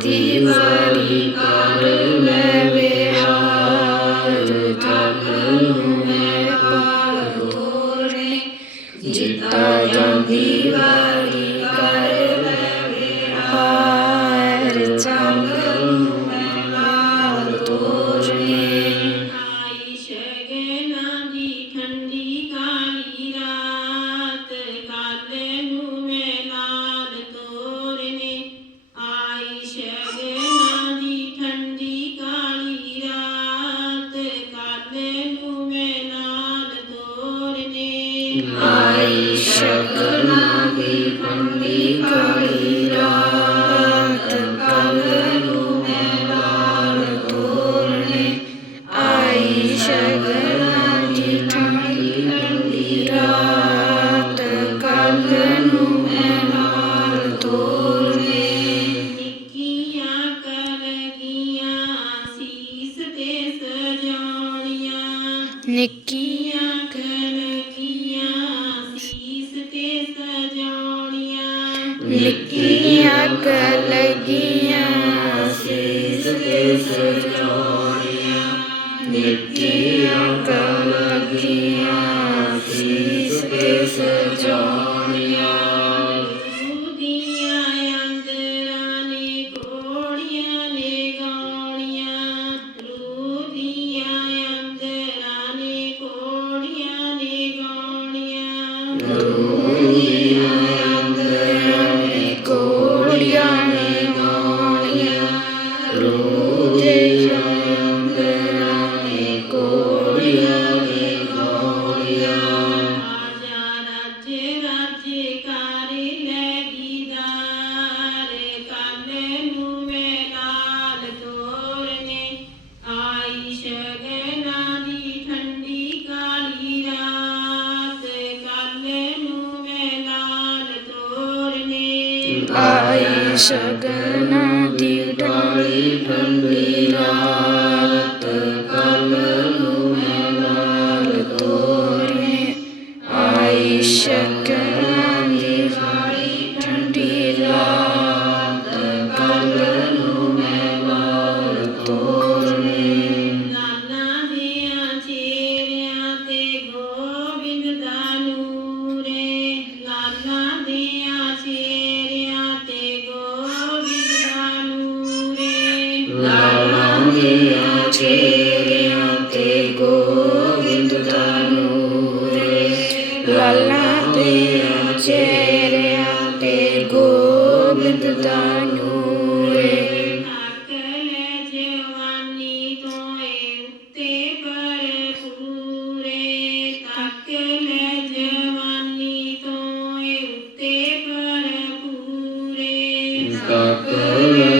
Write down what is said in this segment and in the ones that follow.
ਕੀਤੀ ਵਾਰੀ ਕਰ ਲੈ ਵਿਹਾਰ ਤਪ ਨੂੰ ਹੈ ਪਾਰ ਤੋਰੇ ਜਿਤਾ ਜਾਂਦੀ ਵਾਰੀ ਆਈ ਸ਼ਕਨਾ ਦੀ ਪੰਡੀ ਕਾਲੀ ਰਾਤ ਕਲ ਨੂੰ ਮੈਂ ਬਾਲ ਤੋਰਨੇ ਆਈ ਸ਼ਕਨਾ ਦੀ ਠੰਡੀ ਪੰਡੀ ਰਾਤ ਕਲ ਨੂੰ ਮੈਂ ਬਾਲ ਤੋਰਨੇ ਨਿੱਕੀਆਂ ਕਲਗੀਆਂ ਸੀਸ ਤੇ ਸਜਾਉਣੀਆਂ ਨਿੱਕੀ ਕ ਲਗੀਆਂ ਸੀਸ ਤੇ ਸਜੋੜੀਆਂ ਨਿਤ I'm not even pambi ਲਾਵਾਂਗੀਆਂ ਚੇਰੀਆਂ ਤੇ ਗੋਬਿੰਦ ਦਾ ਨੂਰੇ। ਲਾਵਾਂਗੀਆਂ ਚੇਰੀਆਂ ਤੇ ਗੋਬਿੰਦ ਦਾ ਨੂਰੇ। ਆਕਲ ਜਵਾਨੀ ਤੋਂ ਤੇ ਪਰ ਪੂਰੇ ਆਕਲ ਜਵਾਨੀ ਤੋਂ ਤੇ ਪਰ ਪੂਰੇ ਆਕਲ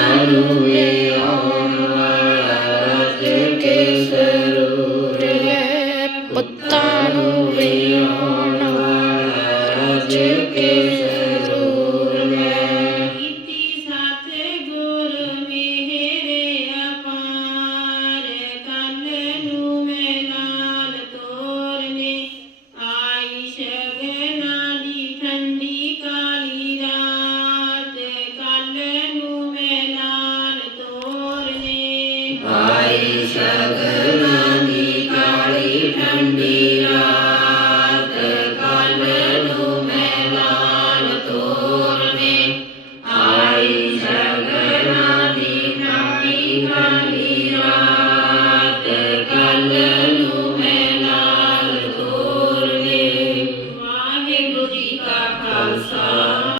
ಮಾಡುವೆ